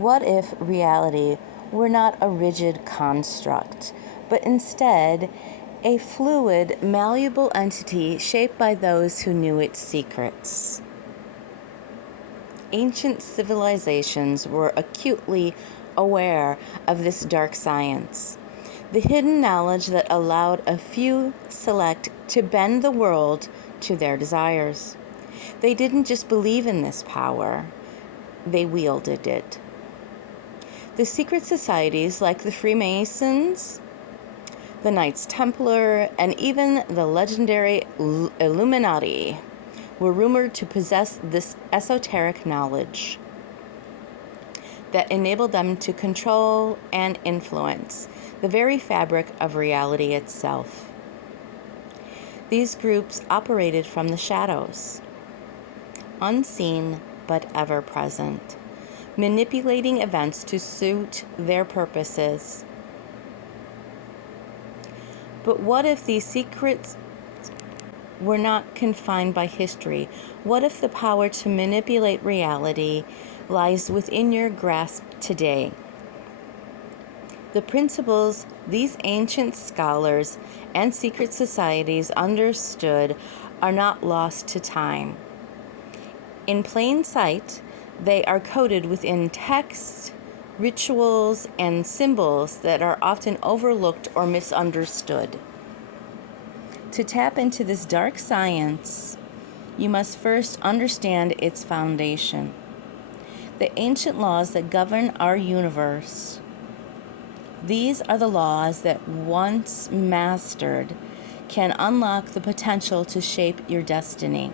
What if reality were not a rigid construct, but instead a fluid, malleable entity shaped by those who knew its secrets? Ancient civilizations were acutely aware of this dark science, the hidden knowledge that allowed a few select to bend the world to their desires. They didn't just believe in this power, they wielded it. The secret societies like the Freemasons, the Knights Templar, and even the legendary Illuminati were rumored to possess this esoteric knowledge that enabled them to control and influence the very fabric of reality itself. These groups operated from the shadows, unseen but ever present, manipulating events to suit their purposes. But what if these secrets were not confined by history? What if the power to manipulate reality lies within your grasp today? The principles these ancient scholars and secret societies understood are not lost to time. In plain sight, they are coded within texts, rituals, and symbols that are often overlooked or misunderstood. To tap into this dark science, you must first understand its foundation. The ancient laws that govern our universe. These are the laws that, once mastered, can unlock the potential to shape your destiny,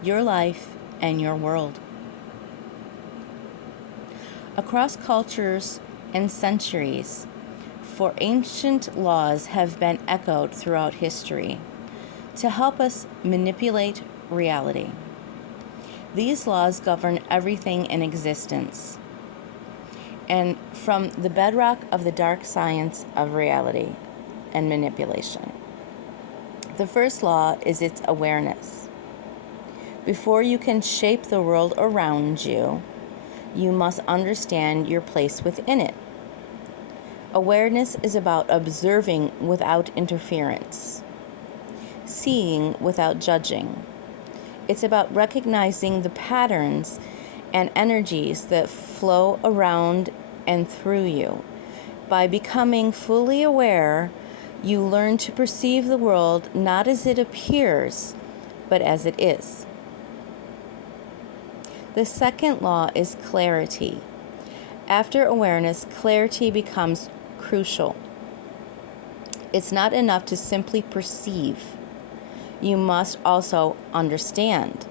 your life, and your world. Across cultures and centuries, for ancient laws have been echoed throughout history to help us manipulate reality. These laws govern everything in existence, and from the bedrock of the dark science of reality and manipulation. The first law is its awareness. Before you can shape the world around you, you must understand your place within it. Awareness is about observing without interference, seeing without judging. It's about recognizing the patterns and energies that flow around and through you. By becoming fully aware, you learn to perceive the world not as it appears, but as it is. The second law is clarity. After awareness, clarity becomes crucial. It's not enough to simply perceive. You must also understand.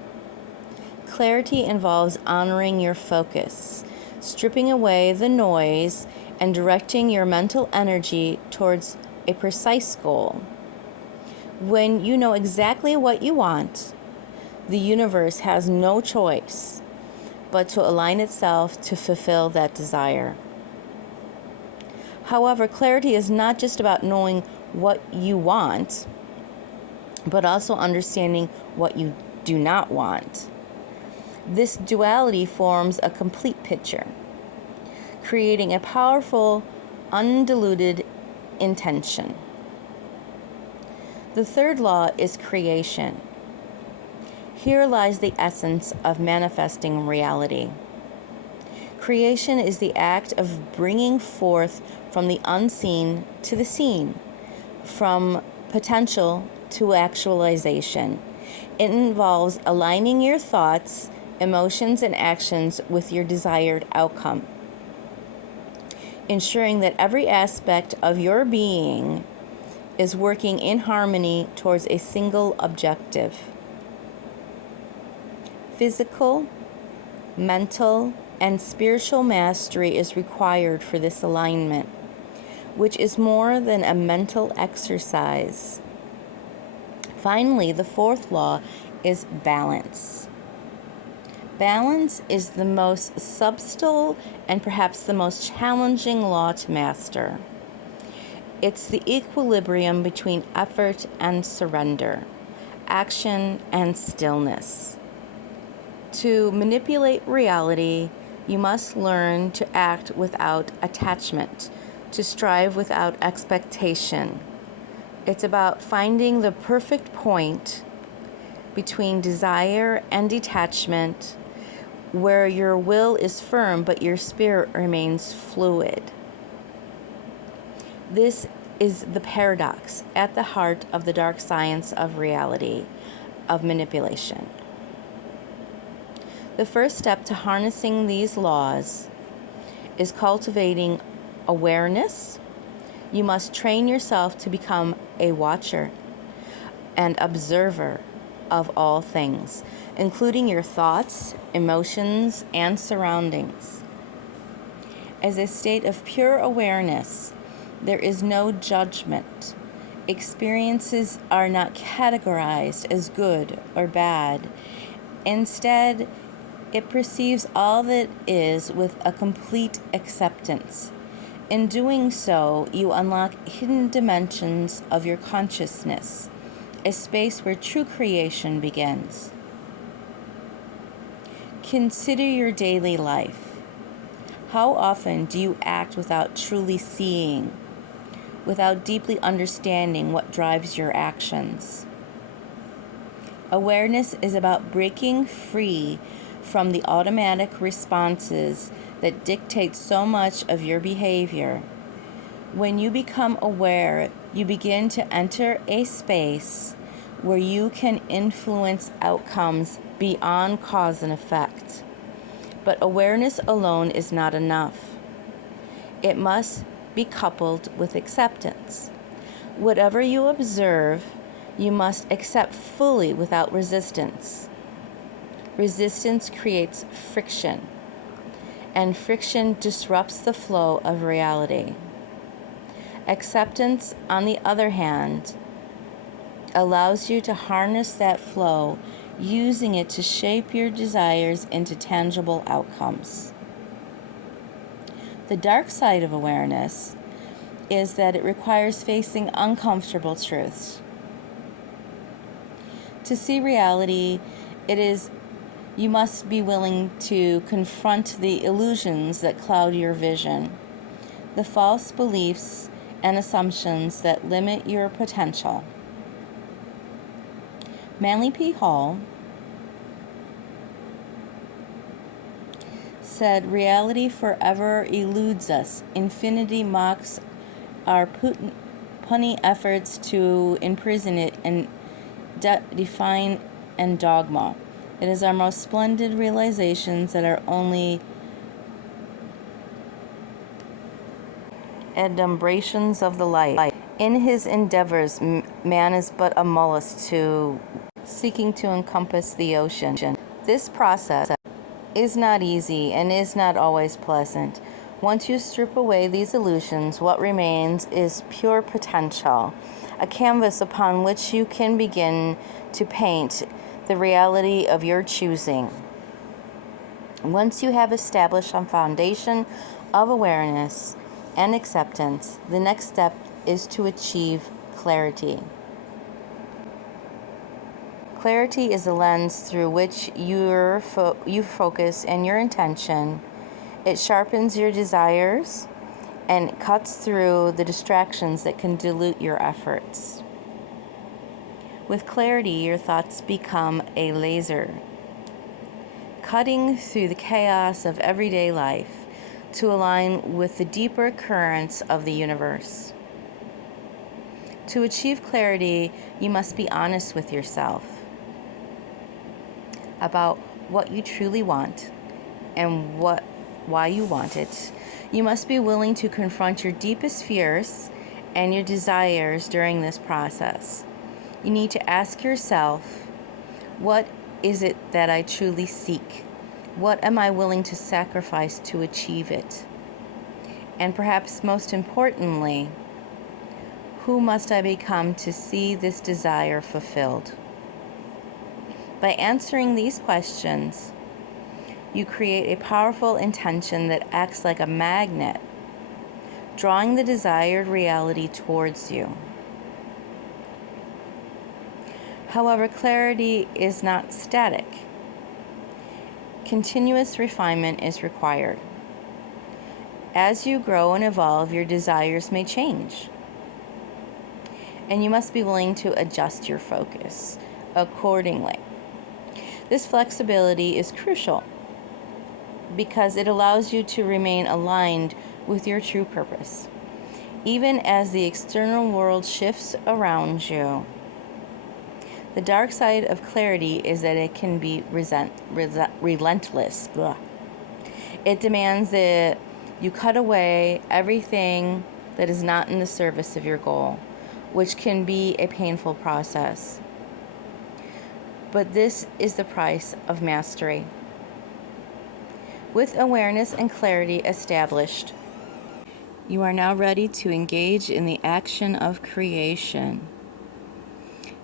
Clarity involves honoring your focus, stripping away the noise, and directing your mental energy towards a precise goal. When you know exactly what you want, the universe has no choice but to align itself to fulfill that desire. However, clarity is not just about knowing what you want, but also understanding what you do not want. This duality forms a complete picture, creating a powerful, undiluted intention. The third law is creation. Here lies the essence of manifesting reality. Creation is the act of bringing forth from the unseen to the seen, from potential to actualization. It involves aligning your thoughts, emotions, and actions with your desired outcome, ensuring that every aspect of your being is working in harmony towards a single objective. Physical, mental, and spiritual mastery is required for this alignment, which is more than a mental exercise. Finally, the fourth law is balance. Balance is the most subtle and perhaps the most challenging law to master. It's the equilibrium between effort and surrender, action and stillness. To manipulate reality, You must learn to act without attachment, to strive without expectation. It's about finding the perfect point between desire and detachment, where your will is firm but your spirit remains fluid. This is the paradox at the heart of the dark science of reality, of manipulation. The first step to harnessing these laws is cultivating awareness. You must train yourself to become a watcher and observer of all things, including your thoughts, emotions, and surroundings. As a state of pure awareness, there is no judgment. Experiences are not categorized as good or bad. Instead, it perceives all that is with a complete acceptance. In doing so, you unlock hidden dimensions of your consciousness, a space where true creation begins. Consider your daily life. How often do you act without truly seeing, without deeply understanding what drives your actions? Awareness is about breaking free from the automatic responses that dictate so much of your behavior. When you become aware, you begin to enter a space where you can influence outcomes beyond cause and effect. But awareness alone is not enough. It must be coupled with acceptance. Whatever you observe, you must accept fully without resistance. Resistance creates friction, and friction disrupts the flow of reality. Acceptance, on the other hand, allows you to harness that flow, using it to shape your desires into tangible outcomes. The dark side of awareness is that it requires facing uncomfortable truths. To see reality, you must be willing to confront the illusions that cloud your vision, the false beliefs and assumptions that limit your potential. Manly P. Hall said, "Reality forever eludes us. Infinity mocks our puny efforts to imprison it in define and dogma. It is our most splendid realizations that are only adumbrations of the light. In his endeavors, man is but a mollusk seeking to encompass the ocean. This process is not easy and is not always pleasant. Once you strip away these illusions, what remains is pure potential, a canvas upon which you can begin to paint the reality of your choosing. Once you have established a foundation of awareness and acceptance, the next step is to achieve clarity. Clarity is a lens through which you focus and your intention. It sharpens your desires and cuts through the distractions that can dilute your efforts. With clarity, your thoughts become a laser, cutting through the chaos of everyday life to align with the deeper currents of the universe. To achieve clarity, you must be honest with yourself about what you truly want and why you want it. You must be willing to confront your deepest fears and your desires during this process. You need to ask yourself, what is it that I truly seek? What am I willing to sacrifice to achieve it? And perhaps most importantly, who must I become to see this desire fulfilled? By answering these questions, you create a powerful intention that acts like a magnet, drawing the desired reality towards you. However, clarity is not static. Continuous refinement is required. As you grow and evolve, your desires may change, and you must be willing to adjust your focus accordingly. This flexibility is crucial because it allows you to remain aligned with your true purpose, even as the external world shifts around you. The dark side of clarity is that it can be relentless. Blah. It demands that you cut away everything that is not in the service of your goal, which can be a painful process. But this is the price of mastery. With awareness and clarity established, you are now ready to engage in the action of creation.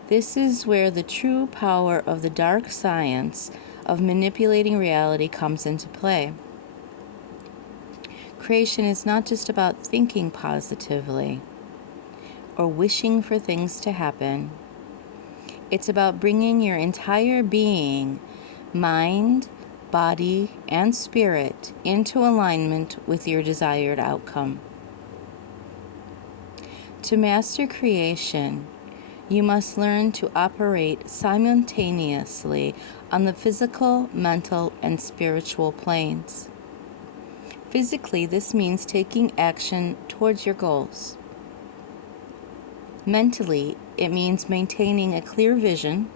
This is where the true power of the dark science of manipulating reality comes into play. Creation is not just about thinking positively or wishing for things to happen. It's about bringing your entire being, mind, body, and spirit into alignment with your desired outcome. To master creation, you must learn to operate simultaneously on the physical, mental, and spiritual planes. Physically, this means taking action towards your goals. Mentally, it means maintaining a clear vision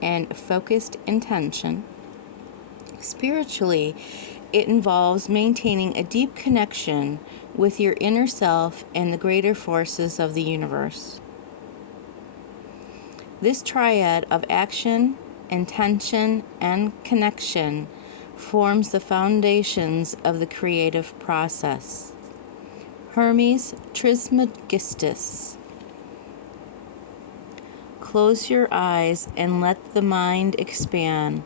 and focused intention. Spiritually, it involves maintaining a deep connection with your inner self and the greater forces of the universe. This triad of action, intention, and connection forms the foundations of the creative process. Hermes Trismegistus. Close your eyes and let the mind expand.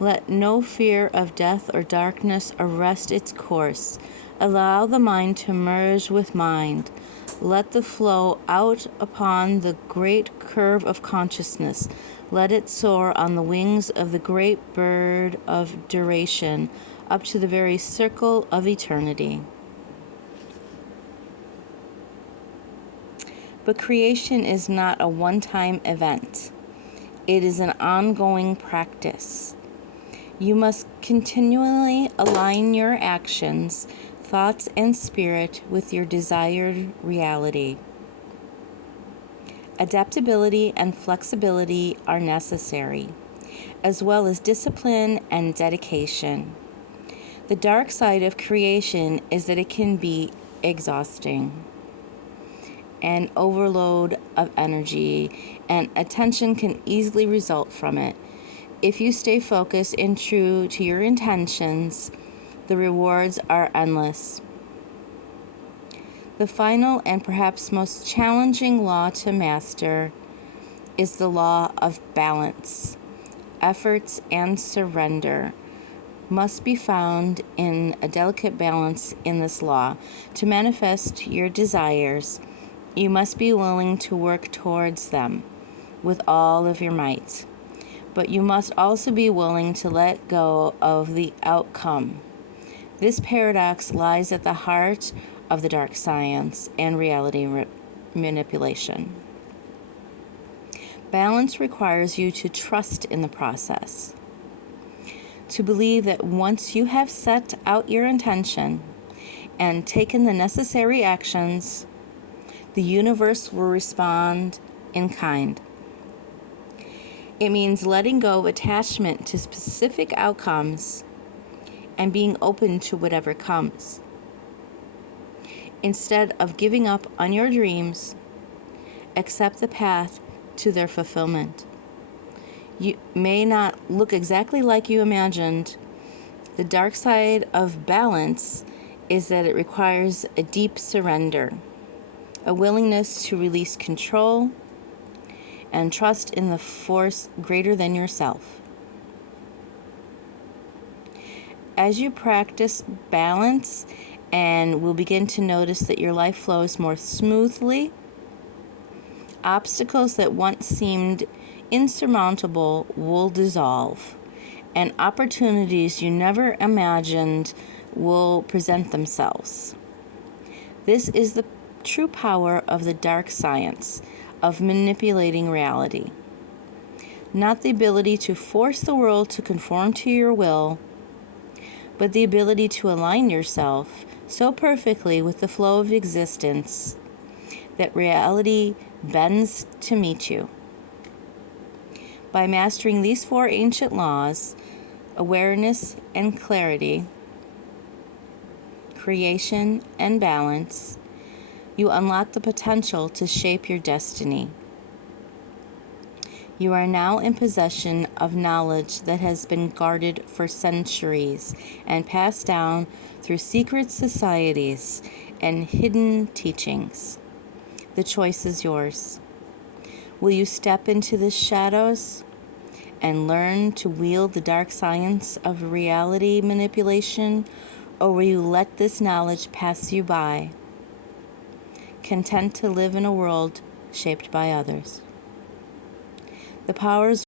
Let no fear of death or darkness arrest its course. Allow the mind to merge with mind. Let the flow out upon the great curve of consciousness. Let it soar on the wings of the great bird of duration up to the very circle of eternity. But creation is not a one-time event. It is an ongoing practice. You must continually align your actions, thoughts, and spirit with your desired reality. Adaptability and flexibility are necessary, as well as discipline and dedication. The dark side of creation is that it can be exhausting. An overload of energy and attention can easily result from it. If you stay focused and true to your intentions, the rewards are endless. The final and perhaps most challenging law to master is the law of balance. Efforts and surrender must be found in a delicate balance in this law. To manifest your desires, you must be willing to work towards them with all of your might. But you must also be willing to let go of the outcome. This paradox lies at the heart of the dark science and reality manipulation. Balance requires you to trust in the process, to believe that once you have set out your intention and taken the necessary actions, the universe will respond in kind. It means letting go of attachment to specific outcomes and being open to whatever comes. Instead of giving up on your dreams, accept the path to their fulfillment. You may not look exactly like you imagined. The dark side of balance is that it requires a deep surrender, a willingness to release control, and trust in the force greater than yourself. As you practice balance and will begin to notice that your life flows more smoothly, obstacles that once seemed insurmountable will dissolve, and opportunities you never imagined will present themselves. This is the true power of the dark science of manipulating reality. Not the ability to force the world to conform to your will, but the ability to align yourself so perfectly with the flow of existence that reality bends to meet you. By mastering these 4 ancient laws, awareness and clarity, creation and balance, you unlock the potential to shape your destiny. You are now in possession of knowledge that has been guarded for centuries and passed down through secret societies and hidden teachings. The choice is yours. Will you step into the shadows and learn to wield the dark science of reality manipulation, or will you let this knowledge pass you by, content to live in a world shaped by others? The powers